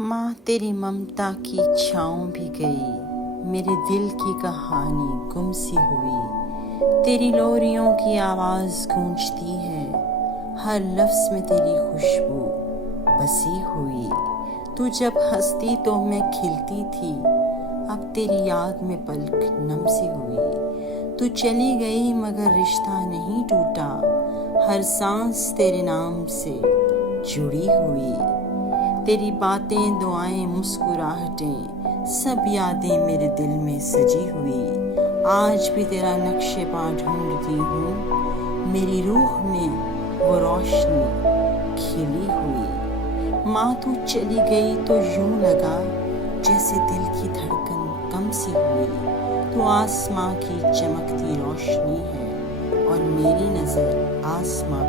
माँ तेरी ममता की छाँव भी गई, मेरे दिल की कहानी गुम सी हुई। तेरी लोरियों की आवाज़ गूंजती है, हर लफ्ज़ में तेरी खुशबू बसी हुई। तू जब हंसती तो मैं खिलती थी, अब तेरी याद में पलक नम सी हुई। तू चली गई मगर रिश्ता नहीं टूटा, हर सांस तेरे नाम से जुड़ी हुई। तेरी बातें, दुआएं, मुस्कुराहटें, सब यादें मेरे दिल में सजी हुई। आज भी तेरा नक्शे पा ढूंढती हूँ, मेरी रूह में वो रोशनी खिली हुई। माँ तू चली गई तो यूं लगा जैसे दिल की धड़कन कम सी हुई। तू आसमां की चमकती रोशनी है और मेरी नज़र आसमां